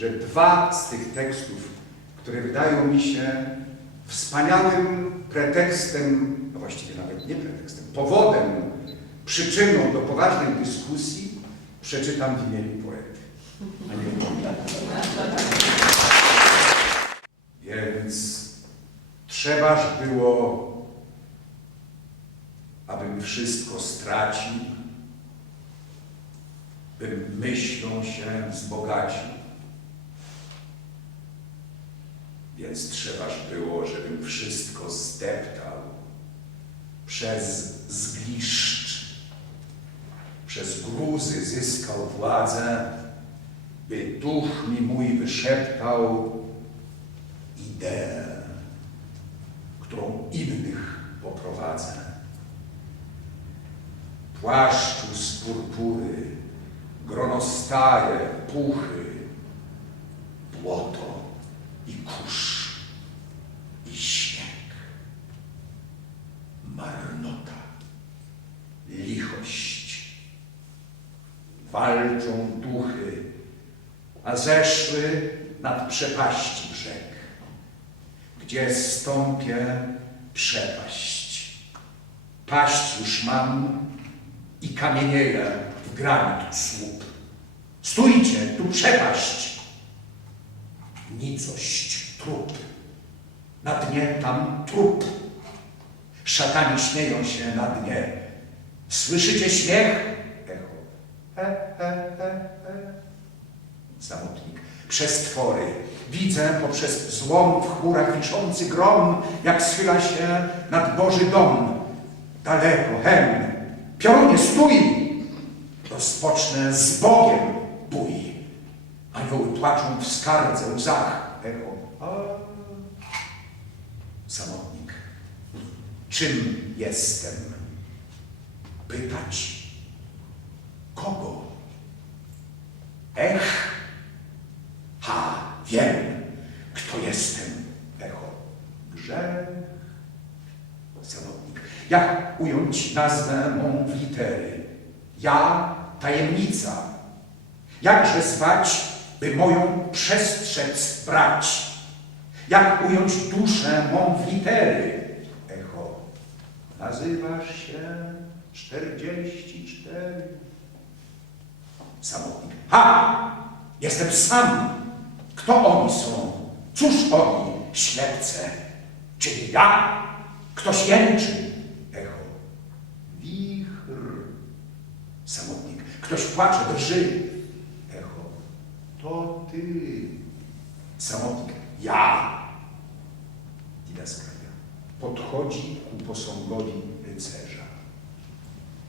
że dwa z tych tekstów, które wydają mi się wspaniałym pretekstem, no właściwie nawet nie pretekstem, powodem, przyczyną do poważnej dyskusji, przeczytam w imieniu poety, a nie. Więc trzebaż było, abym wszystko stracił, bym myślą się wzbogacił. Więc trzebaż było, żebym wszystko zdeptał przez zgliszcz, przez gruzy zyskał władzę, by duch mi mój wyszeptał ideę, którą innych poprowadzę. Płaszczu z purpury, gronostaje, puchy, błoto i kurz Walczą duchy, a zeszły nad przepaści brzeg, gdzie stąpię przepaść. Paść już mam i kamienieję w granit słup. Stójcie, tu przepaść! Nicość, trup. Na dnie tam trup. Szatani śmieją się na dnie. Słyszycie śmiech? He, he, he, he. Samotnik. Przez twory. Widzę poprzez złom w chmurach wiszący grom, jak schyla się nad Boży dom. Daleko, hen. Piorunie, stój! Rozpocznę z Bogiem bój. Anioły płaczą w skardze, łzach. Echo. Samotnik. Czym jestem? Pytać. Ech. Ha, wiem, kto jestem. Echo. Grzech. Samotnik. Jak ująć nazwę mą litery? Ja tajemnica. Jakże zwać, by moją przestrzec brać? Jak ująć duszę mą litery? Echo. Nazywasz się czterdzieści cztery. Samotnik. Ha! Jestem sam. Kto oni są? Cóż oni, ślepce? Czyli ja? Ktoś jęczy? Echo. Wichr. Samotnik. Ktoś płacze, drży. Echo. To ty. Samotnik. Ja. Didaskalia. Podchodzi ku posągowi rycerza.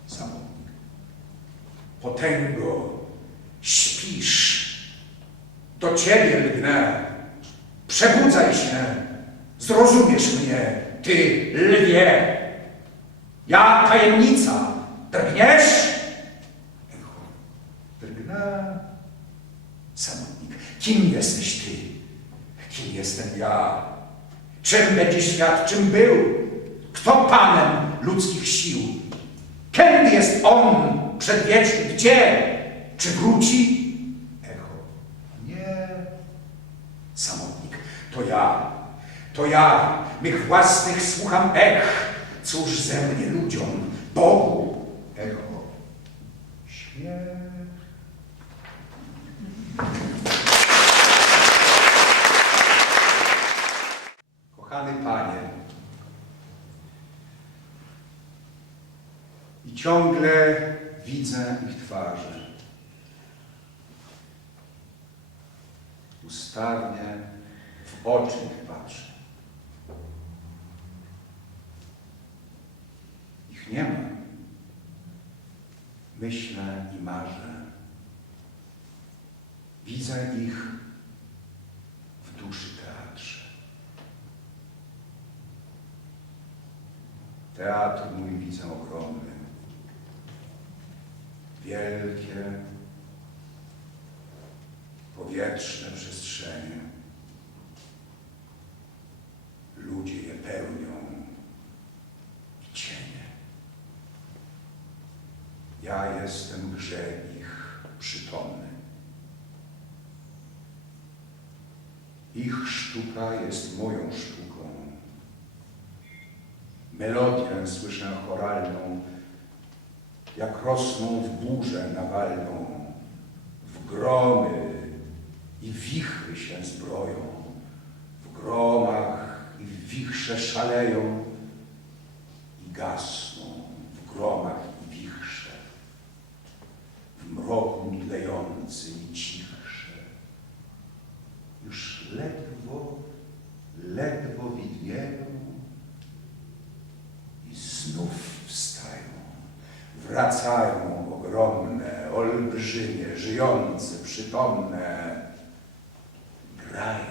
Samotnik. Potęgo, śpisz. Do ciebie lgnę. Przebudzaj się. Zrozumiesz mnie, ty lwie. Ja tajemnica. Drgniesz? Echo. Drgnę. Samotnik. Kim jesteś ty? Kim jestem ja? Czym będzie świat? Czym był? Kto panem ludzkich sił? Kiedy jest on przedwieczny? Gdzie? Czy wróci? Echo. Nie. Samotnik. To ja. To ja. Mych własnych słucham ech. Cóż ze mnie ludziom? Bogu. Echo. Śmiech. Kochany Panie, i ciągle widzę ich twarze. Ustawnie w oczy ich patrzę. Ich nie ma. Myślę i marzę. Widzę ich w duszy teatrze. Teatr mój widzę ogromny. Wielkie, powietrzne przestrzenie. Ludzie je pełnią i cienie. Ja jestem grzech ich przytomny. Ich sztuka jest moją sztuką. Melodię słyszę choralną, jak rosną w burzę nawalną, w gromy i wichry się zbroją, w gromach i w wichrze szaleją i gasną w gromach i wichrze, w mroku mdlejący i cichsze. Już ledwo, ledwo widnieją i znów wstają. Wracają ogromne, olbrzymie, przytomne. Grają.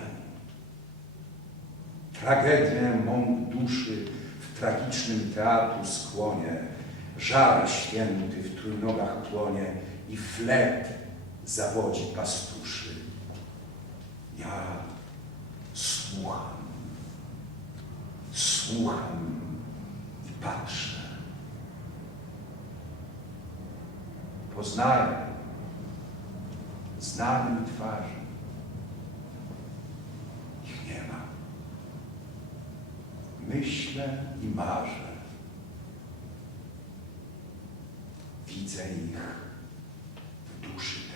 Tragedię mąk duszy w tragicznym teatru skłonie. Żar święty w trójnogach płonie i flet zawodzi pastuszy. Ja słucham, słucham i patrzę. Poznaję znanym twarzom. Ich nie ma. Myślę i marzę. Widzę ich w duszy.